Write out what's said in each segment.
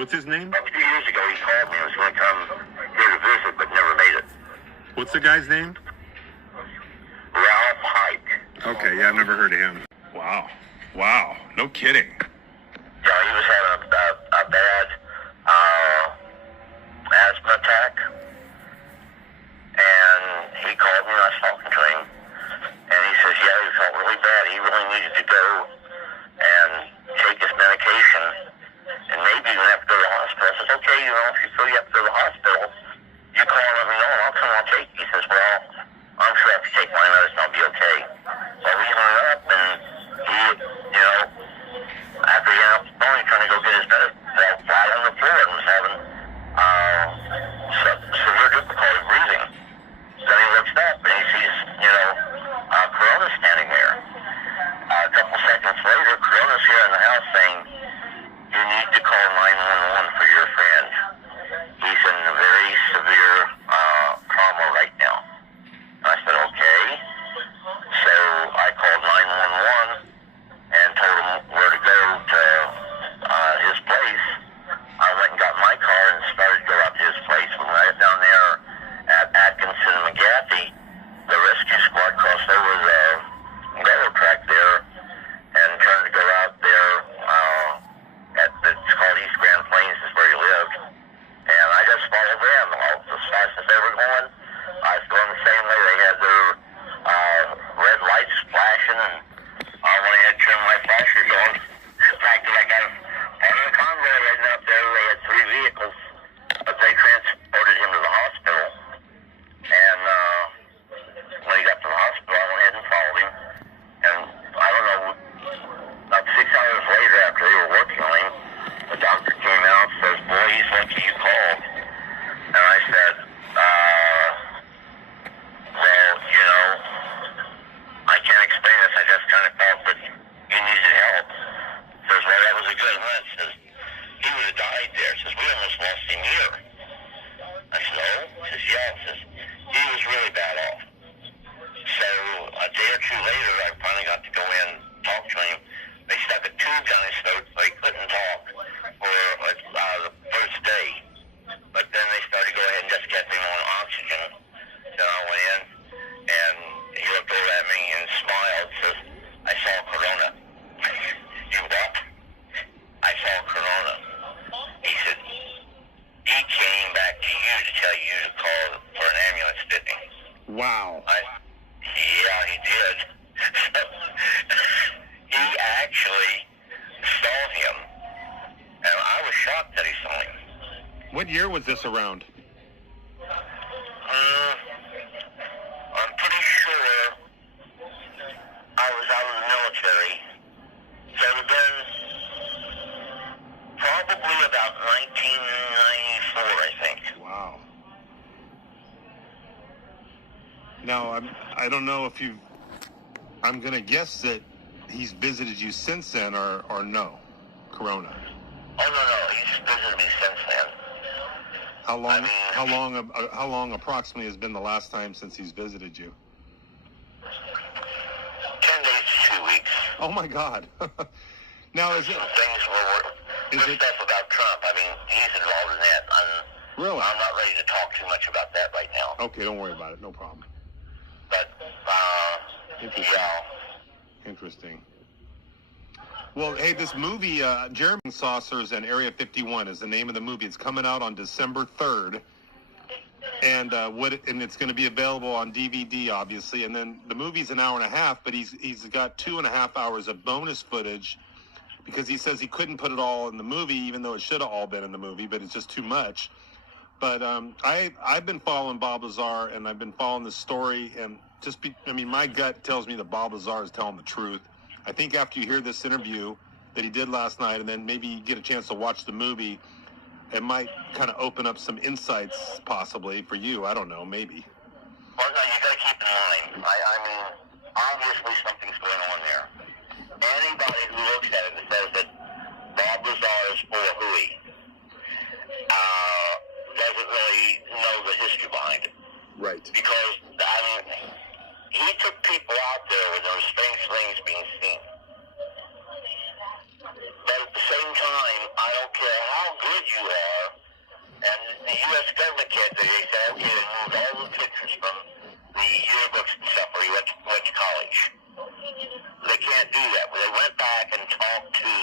What's his name? A few years ago, he called me and was going to come here to visit, but never made it. What's the guy's name? Ralph Hike. Okay, yeah, I've never heard of him. Wow. Wow. No kidding. Yeah, he was having a bad asthma attack. And he called me and I was talking to him. And he says, yeah, he felt really bad. He really needed to go and take his medication. And maybe even have to go to the hospital. I said, okay, if you feel you have to go to the hospital, you call and let me know and I'll come and I'll take you. He says, well, I'm sure if you take my medicine, I'll be okay. So we hung up and he, after he hung up the phone, he trying to go get his medicine, fell flat on the floor and was having severe difficulty breathing. Then he looks up and he sees, Corona standing there. A couple seconds later, Corona's here in the house saying, you need to call 911 for your friend. He's in a very severe trauma right now. I said, okay. So I called 911 and told him where to go to his place. I went and got my car and started to go out to his place. When I got down there at Atkinson and McGathy, the rescue squad crossed over the railroad track there and turned to go out there it's called East Grand Plains, is where he lived. And I just followed them as fast as they were going. I was going the same way. They had their red lights flashing, and I went ahead and turned my flasher on. In fact, I got part of the convoy heading up there. They had 3 vehicles, but they transported him to the hospital. And when he got to the hospital, I went ahead and followed him. And I don't know, about 6 hours later, after they were working on him, the doctor came out and says, boy, he's lucky you called. And I said, well, I can't explain this. I just kind of felt that you needed help. Says, well, that was a good hunt. Says, he would have died there. Says, we almost lost him here. I said, oh? Says, yeah. Says, he was really bad off. So a day or two later, I finally got to go in and talk to him. They stuck a tube down his throat so he couldn't talk for the first day. But then they started to go ahead and just get him on oxygen. So I went in, and he looked over at me and smiled, says, I saw Corona. You what? I saw Corona. He said, he came back to you to tell you to call for an ambulance, didn't he? Wow. Yeah, he did. He actually saw him, and I was shocked that he saw him. What year was this around? I'm pretty sure I was out of the military. So it would have been probably about 1994, I think. Wow. Now, I don't know if I'm going to guess that he's visited you since then or no, Corona. Oh, no, he's visited me since then. How long approximately has been the last time since he's visited you? 10 days to 2 weeks. Oh my God. Now is it? Some things stuff about Trump. I mean, he's involved in that. Really? I'm not ready to talk too much about that right now. Okay, don't worry about it. No problem. But, Interesting. Well, hey, this movie, Jeremy Saucers and Area 51 is the name of the movie. It's coming out on December 3rd. And it's going to be available on DVD, obviously. And then the movie's an hour and a half, but he's got 2.5 hours of bonus footage because he says he couldn't put it all in the movie, even though it should have all been in the movie, but it's just too much. But I've been following Bob Lazar, and I've been following the story, and my gut tells me that Bob Lazar is telling the truth. I think after you hear this interview that he did last night, and then maybe you get a chance to watch the movie, it might kind of open up some insights, possibly, for you. I don't know, maybe. Well, no, you got to keep in mind, I mean, obviously something's going on there. Anybody who looks at it and says that Bob Lazar is full of hooey doesn't really know the history behind it. Right. Because, I mean, he took people out there where there was strange things being seen. But at the same time, I don't care how good you are, and the U.S. government can't do it. They say, okay, they moved all the pictures from the yearbooks and stuff where you went to college. They can't do that. But they went back and talked to,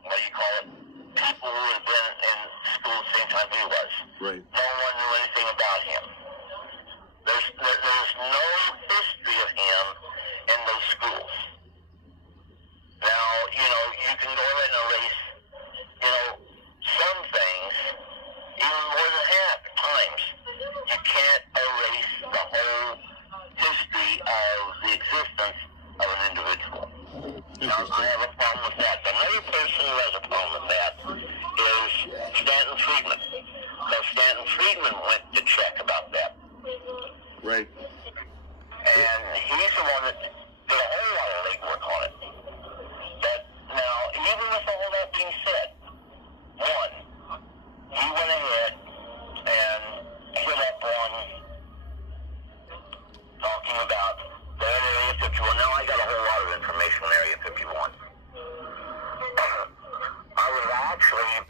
what do you call it, people who had been in school at the same time he was. Right. No one knew anything about him. There's no history of him in those schools. Now, you can go ahead and erase, some things, even more than half at times. You can't erase the whole history of the existence of an individual. Now, I have a problem with that. Another person who has a problem with that is Stanton Friedman. So Stanton Friedman went to check about that. Right. And he's the one that did a whole lot of legwork on it. But now, even with all that being said, one, he went ahead and hit up on talking about that Area 51. Now, I got a whole lot of information on Area 51. I was actually